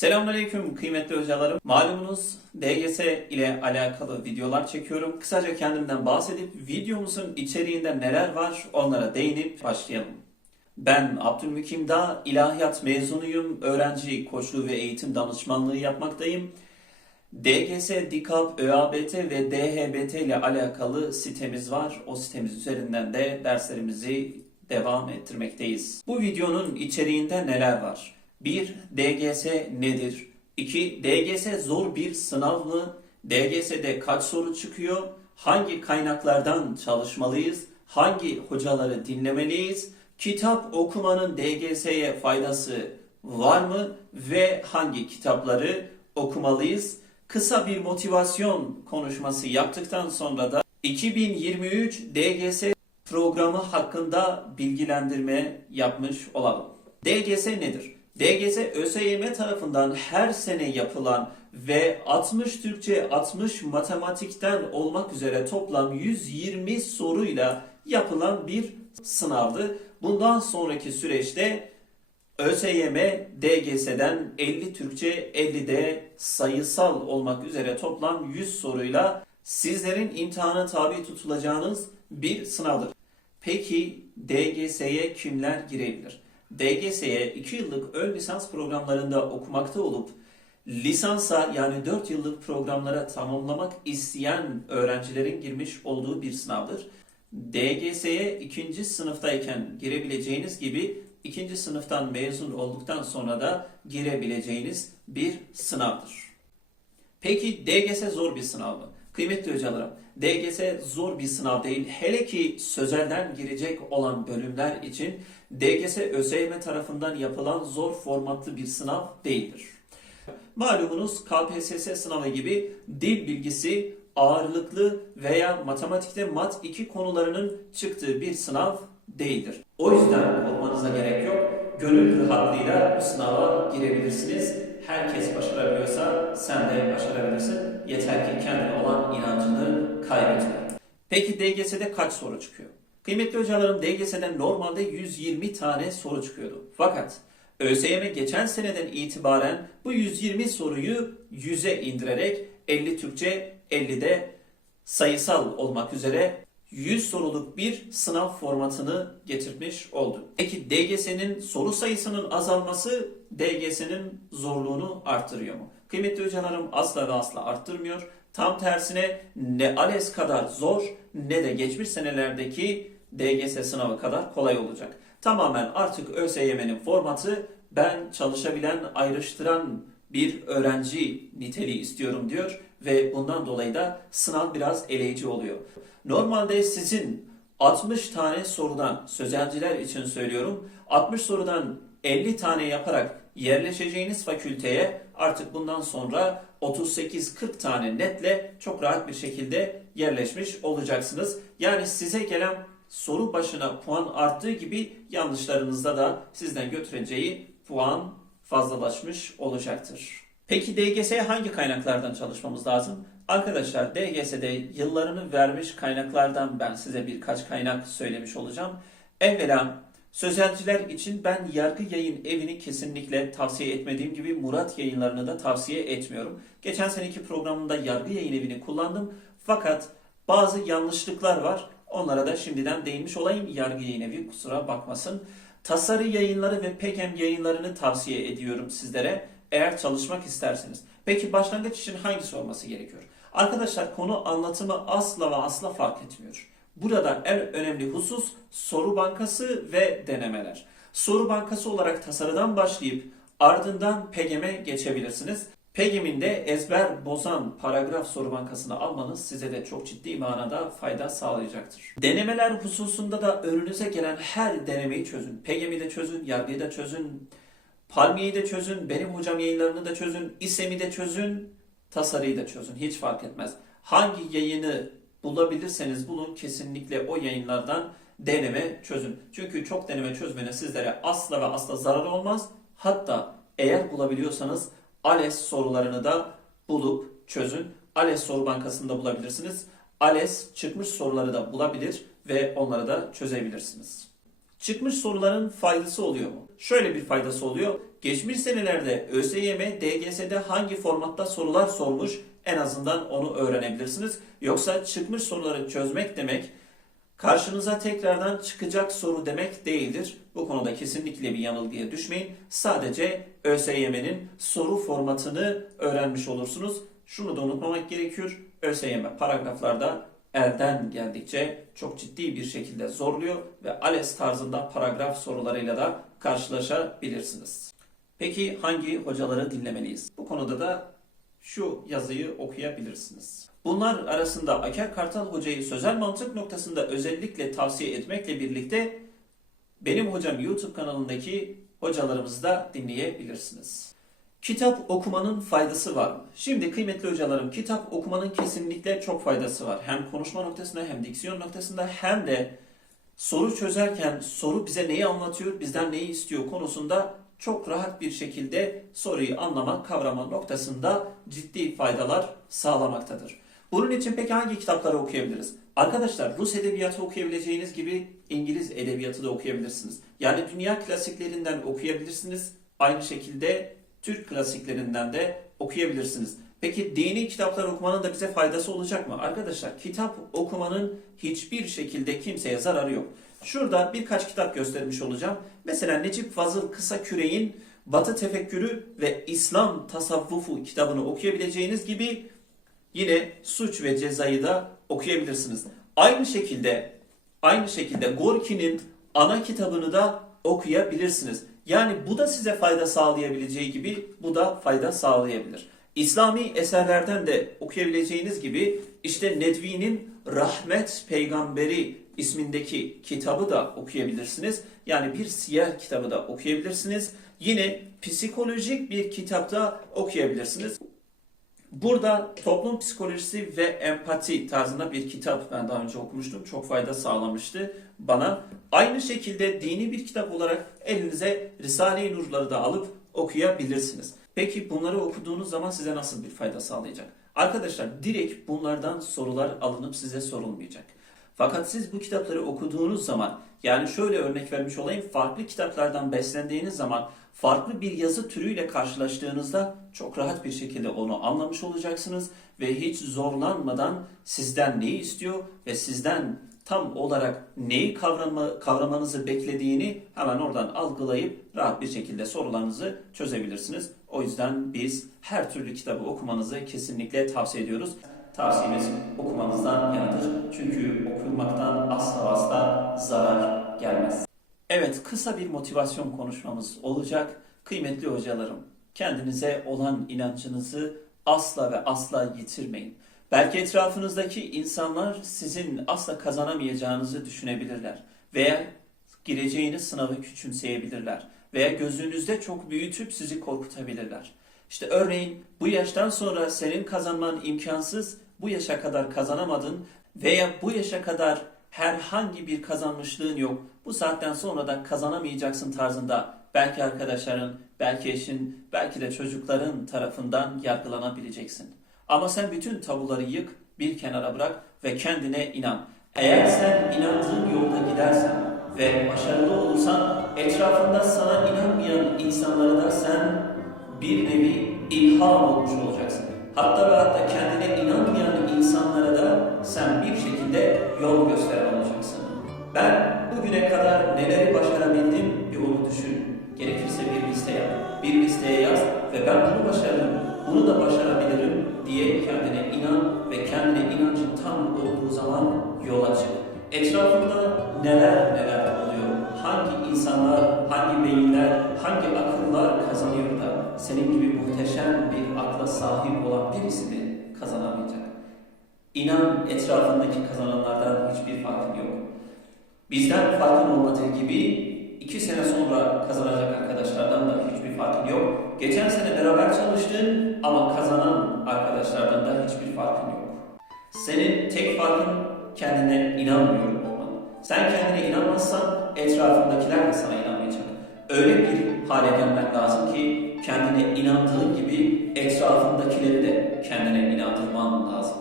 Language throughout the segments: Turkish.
Selamünaleyküm kıymetli hocalarım. Malumunuz DGS ile alakalı videolar çekiyorum. Kısaca kendimden bahsedip videomuzun içeriğinde neler var onlara değinip başlayalım. Ben Abdülmükim Dağ, ilahiyat mezunuyum. Öğrenci koçluğu ve eğitim danışmanlığı yapmaktayım. DGS, DİKAP, ÖABT ve DHBT ile alakalı sitemiz var. O sitemiz üzerinden de derslerimizi devam ettirmekteyiz. Bu videonun içeriğinde neler var? 1. DGS nedir? 2. DGS zor bir sınav mı? DGS'de kaç soru çıkıyor? Hangi kaynaklardan çalışmalıyız? Hangi hocaları dinlemeliyiz? Kitap okumanın DGS'ye faydası var mı? Ve hangi kitapları okumalıyız? Kısa bir motivasyon konuşması yaptıktan sonra da 2023 DGS programı hakkında bilgilendirme yapmış olalım. DGS nedir? DGS ÖSYM tarafından her sene yapılan ve 60 Türkçe 60 matematikten olmak üzere toplam 120 soruyla yapılan bir sınavdı. Bundan sonraki süreçte ÖSYM DGS'den 50 Türkçe 50 de sayısal olmak üzere toplam 100 soruyla sizlerin imtihana tabi tutulacağınız bir sınavdır. Peki DGS'ye kimler girebilir? DGS'ye 2 yıllık ön lisans programlarında okumakta olup lisansa yani 4 yıllık programlara tamamlamak isteyen öğrencilerin girmiş olduğu bir sınavdır. DGS'ye ikinci sınıftayken girebileceğiniz gibi ikinci sınıftan mezun olduktan sonra da girebileceğiniz bir sınavdır. Peki DGS zor bir sınav mı? Kıymetli hocalarım, DGS zor bir sınav değil. Hele ki sözelden girecek olan bölümler için DGS ÖSYM tarafından yapılan zor formatlı bir sınav değildir. Malumunuz KPSS sınavı gibi dil bilgisi ağırlıklı veya matematikte mat 2 konularının çıktığı bir sınav değildir. O yüzden korkmanıza gerek yok. Gönül rahatlığıyla bu sınava girebilirsiniz. Herkes başarabiliyorsa sen de başarabilirsin. Yeter ki kendine olan inancını kaybetme. Peki DGS'de kaç soru çıkıyor? Kıymetli hocalarım DGS'den normalde 120 tane soru çıkıyordu. Fakat ÖSYM geçen seneden itibaren bu 120 soruyu 100'e indirerek 50 Türkçe 50 de sayısal olmak üzere 100 soruluk bir sınav formatını getirmiş oldu. Peki DGS'nin soru sayısının azalması DGS'nin zorluğunu arttırıyor mu? Kıymetli hocalarım asla ve asla arttırmıyor. Tam tersine ne ALES kadar zor ne de geçmiş senelerdeki DGS sınavı kadar kolay olacak. Tamamen artık ÖSYM'nin formatı ben çalışabilen, ayrıştıran bir öğrenci niteliği istiyorum diyor ve bundan dolayı da sınav biraz eleyici oluyor. Normalde sizin 60 tane sorudan, sözelciler için söylüyorum, 60 sorudan 50 tane yaparak yerleşeceğiniz fakülteye artık bundan sonra 38-40 tane netle çok rahat bir şekilde yerleşmiş olacaksınız. Yani size gelen soru başına puan arttığı gibi yanlışlarınızda da sizden götüreceği puan fazlalaşmış olacaktır. Peki DGS'ye hangi kaynaklardan çalışmamız lazım? Arkadaşlar DGS'de yıllarını vermiş kaynaklardan ben size birkaç kaynak söylemiş olacağım. Evvela sözelciler için ben Yargı Yayın Evi'ni kesinlikle tavsiye etmediğim gibi Murat yayınlarını da tavsiye etmiyorum. Geçen seneki programımda Yargı Yayın Evi'ni kullandım. Fakat bazı yanlışlıklar var. Onlara da şimdiden değinmiş olayım. Yargı Yayın Evi kusura bakmasın. Tasarı yayınları ve PEGEM yayınlarını tavsiye ediyorum sizlere eğer çalışmak isterseniz. Peki başlangıç için hangisi olması gerekiyor? Arkadaşlar konu anlatımı asla ve asla fark etmiyor. Burada en önemli husus soru bankası ve denemeler. Soru bankası olarak tasarıdan başlayıp ardından PEGEM'e geçebilirsiniz. PEGEM'in de ezber bozan paragraf soru bankasını almanız size de çok ciddi manada fayda sağlayacaktır. Denemeler hususunda da önünüze gelen her denemeyi çözün. PEGEM'i de çözün, yargıyı da çözün, Palmiye'yi de çözün, benim hocam yayınlarını da çözün, İSEM'i de çözün, tasarıyı da çözün. Hiç fark etmez. Hangi yayını bulabilirseniz bulun kesinlikle o yayınlardan deneme çözün. Çünkü çok deneme çözmene sizlere asla ve asla zarar olmaz. Hatta eğer bulabiliyorsanız ALES sorularını da bulup çözün. ALES soru bankasında bulabilirsiniz. ALES çıkmış soruları da bulabilir ve onları da çözebilirsiniz. Çıkmış soruların faydası oluyor mu? Şöyle bir faydası oluyor. Geçmiş senelerde ÖSYM, DGS'de hangi formatta sorular sormuş en azından onu öğrenebilirsiniz. Yoksa çıkmış soruları çözmek demek karşınıza tekrardan çıkacak soru demek değildir. Bu konuda kesinlikle bir yanılgıya düşmeyin. Sadece ÖSYM'nin soru formatını öğrenmiş olursunuz. Şunu da unutmamak gerekiyor. ÖSYM paragraflarda elden geldikçe çok ciddi bir şekilde zorluyor ve ALES tarzında paragraf sorularıyla da karşılaşabilirsiniz. Peki hangi hocaları dinlemeliyiz? Bu konuda da şu yazıyı okuyabilirsiniz. Bunlar arasında Aker Kartal Hoca'yı sözel mantık noktasında özellikle tavsiye etmekle birlikte benim hocam YouTube kanalındaki hocalarımızı da dinleyebilirsiniz. Kitap okumanın faydası var mı? Şimdi kıymetli hocalarım kitap okumanın kesinlikle çok faydası var. Hem konuşma noktasında hem diksiyon noktasında hem de soru çözerken soru bize neyi anlatıyor, bizden neyi istiyor konusunda çok rahat bir şekilde soruyu anlama, kavrama noktasında ciddi faydalar sağlamaktadır. Bunun için peki hangi kitapları okuyabiliriz? Arkadaşlar Rus edebiyatı okuyabileceğiniz gibi İngiliz edebiyatı da okuyabilirsiniz. Yani dünya klasiklerinden okuyabilirsiniz. Aynı şekilde Türk klasiklerinden de okuyabilirsiniz. Peki dini kitaplar okumanın da bize faydası olacak mı? Arkadaşlar kitap okumanın hiçbir şekilde kimseye zararı yok. Şurada birkaç kitap göstermiş olacağım. Mesela Necip Fazıl Kısaküre'in Batı Tefekkürü ve İslam Tasavvufu kitabını okuyabileceğiniz gibi yine Suç ve Ceza'yı da okuyabilirsiniz. Aynı şekilde aynı şekilde Gorki'nin ana kitabını da okuyabilirsiniz. Yani bu da size fayda sağlayabileceği gibi bu da fayda sağlayabilir. İslami eserlerden de okuyabileceğiniz gibi işte Nedvi'nin Rahmet Peygamberi ismindeki kitabı da okuyabilirsiniz. Yani bir siyer kitabı da okuyabilirsiniz. Yine psikolojik bir kitapta okuyabilirsiniz. Burada toplum psikolojisi ve empati tarzında bir kitap ben daha önce okumuştum. Çok fayda sağlamıştı bana. Aynı şekilde dini bir kitap olarak elinize Risale-i Nur'ları da alıp okuyabilirsiniz. Peki bunları okuduğunuz zaman size nasıl bir fayda sağlayacak? Arkadaşlar direkt bunlardan sorular alınıp size sorulmayacak. Fakat siz bu kitapları okuduğunuz zaman yani şöyle örnek vermiş olayım farklı kitaplardan beslendiğiniz zaman farklı bir yazı türüyle karşılaştığınızda çok rahat bir şekilde onu anlamış olacaksınız ve hiç zorlanmadan sizden neyi istiyor ve sizden tam olarak neyi kavrama, kavramanızı beklediğini hemen oradan algılayıp rahat bir şekilde sorularınızı çözebilirsiniz. O yüzden biz her türlü kitabı okumanızı kesinlikle tavsiye ediyoruz. Tavsiyemiz okumanızdan yanadır. Çünkü okumaktan asla asla zarar gelmez. Evet, kısa bir motivasyon konuşmamız olacak. Kıymetli hocalarım, kendinize olan inancınızı asla ve asla yitirmeyin. Belki etrafınızdaki insanlar sizin asla kazanamayacağınızı düşünebilirler veya gireceğiniz sınavı küçümseyebilirler veya gözünüzde çok büyütüp sizi korkutabilirler. İşte örneğin bu yaştan sonra senin kazanman imkansız, bu yaşa kadar kazanamadın veya bu yaşa kadar herhangi bir kazanmışlığın yok. Bu saatten sonra da kazanamayacaksın tarzında belki arkadaşların, belki eşin, belki de çocukların tarafından yargılanabileceksin. Ama sen bütün tabuları yık, bir kenara bırak ve kendine inan. Eğer sen inandığın yolda gidersen ve başarılı olursan etrafında sana inanmayan insanlara da sen bir nevi ilham olmuş olacaksın. Hatta ve hatta kendine inanmayan insanlara da sen bir şekilde yol gösteren olacaksın. Ben bugüne kadar neleri başarabildim bir onu düşün. Gerekirse bir liste yap. Bir listeye yaz ve ben bunu başarırım, bunu da başarabilirim diye kendine inan ve kendine inancın tam olduğu zaman yola çık. Etrafında neler neler oluyor? Senin gibi muhteşem bir akla sahip olan birisi mi kazanamayacak? İnan etrafındaki kazananlardan hiçbir farkın yok. Bizden farkın olmadığı gibi iki sene sonra kazanacak arkadaşlardan da hiçbir farkın yok. Geçen sene beraber çalıştığın ama kazanan arkadaşlardan da hiçbir farkın yok. Senin tek farkın kendine inanmıyorum olman. Sen kendine inanmazsan etrafındakiler de sana inanmayacak. Öyle bir hale gelmen lazım ki kendine inandığın gibi etrafındakileri de kendine inandırman lazım.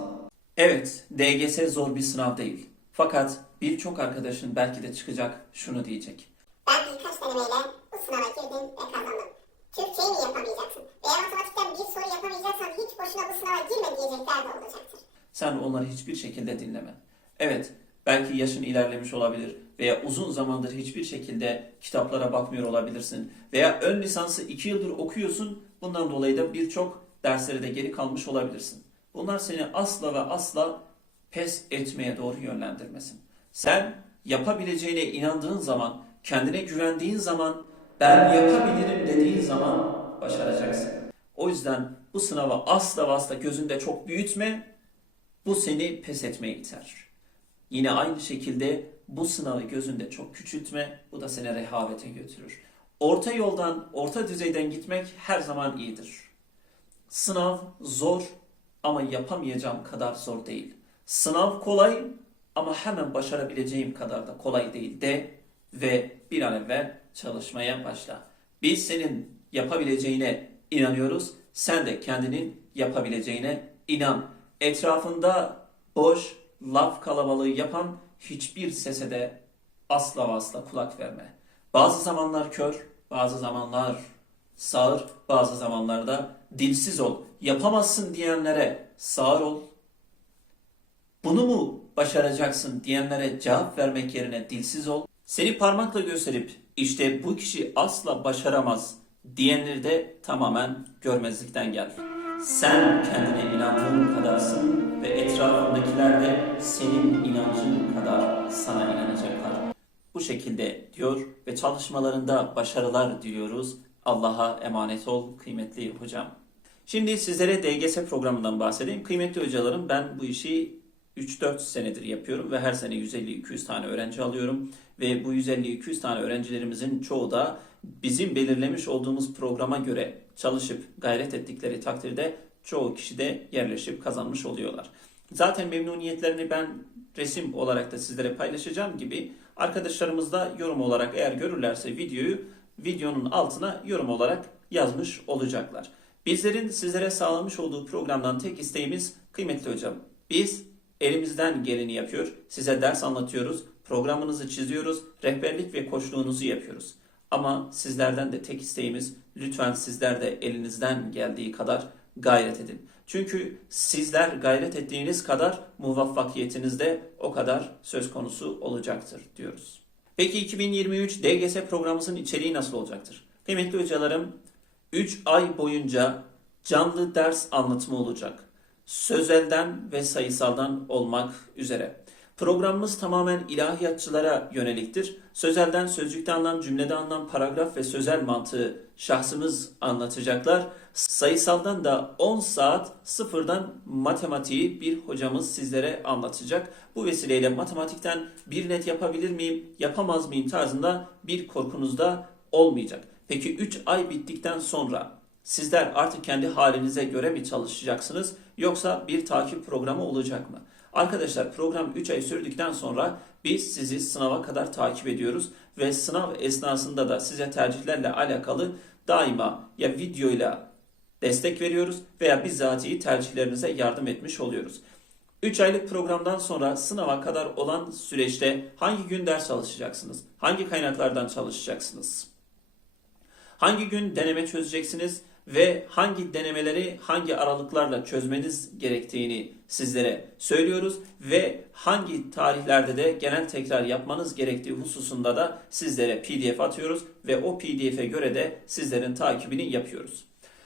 Evet, DGS zor bir sınav değil. Fakat birçok arkadaşın belki de çıkacak şunu diyecek. Ben birkaç denemeyle bu sınava girdim ve kazandım. Türkçeyi mi yapamayacaksın? Veya matematikten bir soru yapamayacaksan hiç boşuna bu sınava girme diyecekler de olacaktır. Sen onları hiçbir şekilde dinleme. Evet, belki yaşın ilerlemiş olabilir veya uzun zamandır hiçbir şekilde kitaplara bakmıyor olabilirsin veya ön lisansı 2 yıldır okuyorsun. Bundan dolayı da birçok derslere de geri kalmış olabilirsin. Bunlar seni asla ve asla pes etmeye doğru yönlendirmesin. Sen yapabileceğine inandığın zaman, kendine güvendiğin zaman, ben yapabilirim dediğin zaman başaracaksın. O yüzden bu sınava asla ve asla gözünde çok büyütme. Bu seni pes etmeye iter. Yine aynı şekilde bu sınavı gözünde çok küçültme. Bu da seni rehavete götürür. Orta yoldan, orta düzeyden gitmek her zaman iyidir. Sınav zor ama yapamayacağım kadar zor değil. Sınav kolay ama hemen başarabileceğim kadar da kolay değil de ve bir an evvel çalışmaya başla. Biz senin yapabileceğine inanıyoruz. Sen de kendinin yapabileceğine inan. Etrafında boş, laf kalabalığı yapan hiçbir sese de asla asla kulak verme. Bazı zamanlar kör, bazı zamanlar sağır, bazı zamanlarda dilsiz ol. Yapamazsın diyenlere sağır ol. Bunu mu başaracaksın diyenlere cevap vermek yerine dilsiz ol. Seni parmakla gösterip işte bu kişi asla başaramaz diyenleri de tamamen görmezlikten gel. Sen kendine inandığın kadarsın ve etrafındakiler de senin inancın kadar sana inanacaklar. Bu şekilde diyor ve çalışmalarında başarılar diliyoruz. Allah'a emanet ol kıymetli hocam. Şimdi sizlere DGS programından bahsedeyim. Kıymetli hocalarım ben bu işi 3-4 senedir yapıyorum ve her sene 150-200 tane öğrenci alıyorum. Ve bu 150-200 tane öğrencilerimizin çoğu da bizim belirlemiş olduğumuz programa göre çalışıp gayret ettikleri takdirde çoğu kişi de yerleşip kazanmış oluyorlar. Zaten memnuniyetlerini ben resim olarak da sizlere paylaşacağım gibi arkadaşlarımız da yorum olarak eğer görürlerse videoyu videonun altına yorum olarak yazmış olacaklar. Bizlerin sizlere sağlamış olduğu programdan tek isteğimiz kıymetli hocam. Biz elimizden geleni yapıyor, size ders anlatıyoruz, programınızı çiziyoruz, rehberlik ve koçluğunuzu yapıyoruz. Ama sizlerden de tek isteğimiz lütfen sizler de elinizden geldiği kadar gayret edin. Çünkü sizler gayret ettiğiniz kadar muvaffakiyetiniz de o kadar söz konusu olacaktır diyoruz. Peki 2023 DGS programımızın içeriği nasıl olacaktır? Kıymetli hocalarım 3 ay boyunca canlı ders anlatımı olacak. Sözelden ve sayısaldan olmak üzere. Programımız tamamen ilahiyatçılara yöneliktir. Sözelden sözcükte anlam, cümlede anlam, paragraf ve sözel mantığı şahsımız anlatacaklar. Sayısaldan da 10 saat sıfırdan matematiği bir hocamız sizlere anlatacak. Bu vesileyle matematikten bir net yapabilir miyim, yapamaz mıyım tarzında bir korkunuz da olmayacak. Peki 3 ay bittikten sonra sizler artık kendi halinize göre mi çalışacaksınız yoksa bir takip programı olacak mı? Arkadaşlar program 3 ay sürdükten sonra biz sizi sınava kadar takip ediyoruz ve sınav esnasında da size tercihlerle alakalı daima ya videoyla destek veriyoruz veya bizzatihi tercihlerinize yardım etmiş oluyoruz. 3 aylık programdan sonra sınava kadar olan süreçte hangi gün ders çalışacaksınız? Hangi kaynaklardan çalışacaksınız? Hangi gün deneme çözeceksiniz ve hangi denemeleri hangi aralıklarla çözmeniz gerektiğini sizlere söylüyoruz ve hangi tarihlerde de genel tekrar yapmanız gerektiği hususunda da sizlere PDF atıyoruz ve o PDF'e göre de sizlerin takibini yapıyoruz.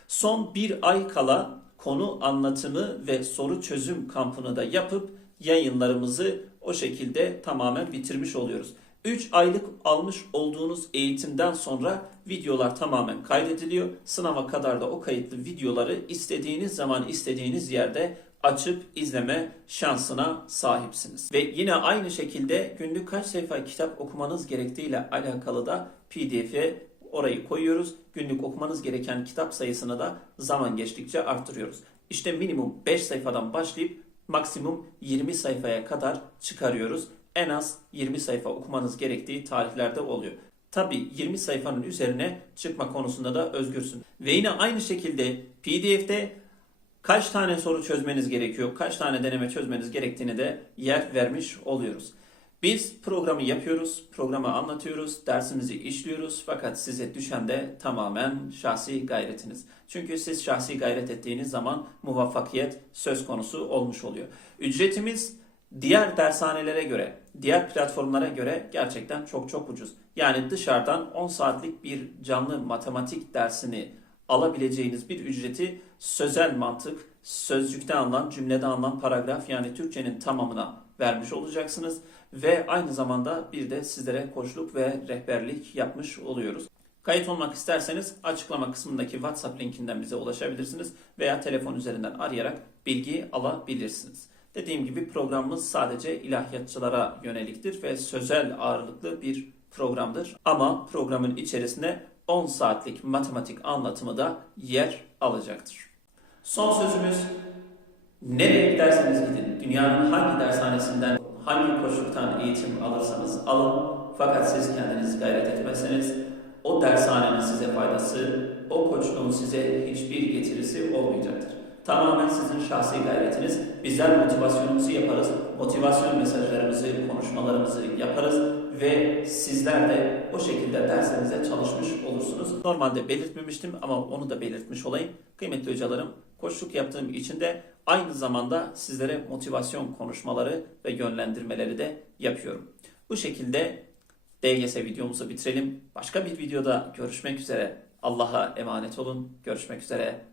Son bir ay kala konu anlatımı ve soru çözüm kampını da yapıp yayınlarımızı o şekilde tamamen bitirmiş oluyoruz. 3 aylık almış olduğunuz eğitimden sonra videolar tamamen kaydediliyor. Sınava kadar da o kayıtlı videoları istediğiniz zaman istediğiniz yerde açıp izleme şansına sahipsiniz. Ve yine aynı şekilde günlük kaç sayfa kitap okumanız gerektiğiyle alakalı da PDF'e orayı koyuyoruz. Günlük okumanız gereken kitap sayısını da zaman geçtikçe arttırıyoruz. İşte minimum 5 sayfadan başlayıp maksimum 20 sayfaya kadar çıkarıyoruz. En az 20 sayfa okumanız gerektiği tarihlerde oluyor. Tabi 20 sayfanın üzerine çıkma konusunda da özgürsün. Ve yine aynı şekilde PDF'de kaç tane soru çözmeniz gerekiyor, kaç tane deneme çözmeniz gerektiğini de yer vermiş oluyoruz. Biz programı yapıyoruz, programı anlatıyoruz, dersimizi işliyoruz fakat size düşen de tamamen şahsi gayretiniz. Çünkü siz şahsi gayret ettiğiniz zaman muvaffakiyet söz konusu olmuş oluyor. Ücretimiz diğer dershanelere göre, diğer platformlara göre gerçekten çok çok ucuz. Yani dışarıdan 10 saatlik bir canlı matematik dersini alabileceğiniz bir ücreti sözel mantık, sözcükte alınan, cümlede alınan paragraf yani Türkçenin tamamına vermiş olacaksınız ve aynı zamanda bir de sizlere koçluk ve rehberlik yapmış oluyoruz. Kayıt olmak isterseniz açıklama kısmındaki WhatsApp linkinden bize ulaşabilirsiniz veya telefon üzerinden arayarak bilgi alabilirsiniz. Dediğim gibi programımız sadece ilahiyatçılara yöneliktir ve sözel ağırlıklı bir programdır. Ama programın içerisinde 10 saatlik matematik anlatımı da yer alacaktır. Son sözümüz nereye giderseniz gidin, dünyanın hangi dershanesinden, hangi koşuldan eğitim alırsanız alın. Fakat siz kendiniz gayret etmezseniz o dershanenin size faydası, o koçluğun size hiçbir getirisi olmayacaktır. Tamamen sizin şahsi gayretiniz. Bizler motivasyonumuzu yaparız. Motivasyon mesajlarımızı, konuşmalarımızı yaparız ve sizler de o şekilde derslerinize çalışmış olursunuz. Normalde belirtmemiştim ama onu da belirtmiş olayım. Kıymetli hocalarım, koçluk yaptığım için de aynı zamanda sizlere motivasyon konuşmaları ve yönlendirmeleri de yapıyorum. Bu şekilde DGS videomuzu bitirelim. Başka bir videoda görüşmek üzere. Allah'a emanet olun. Görüşmek üzere.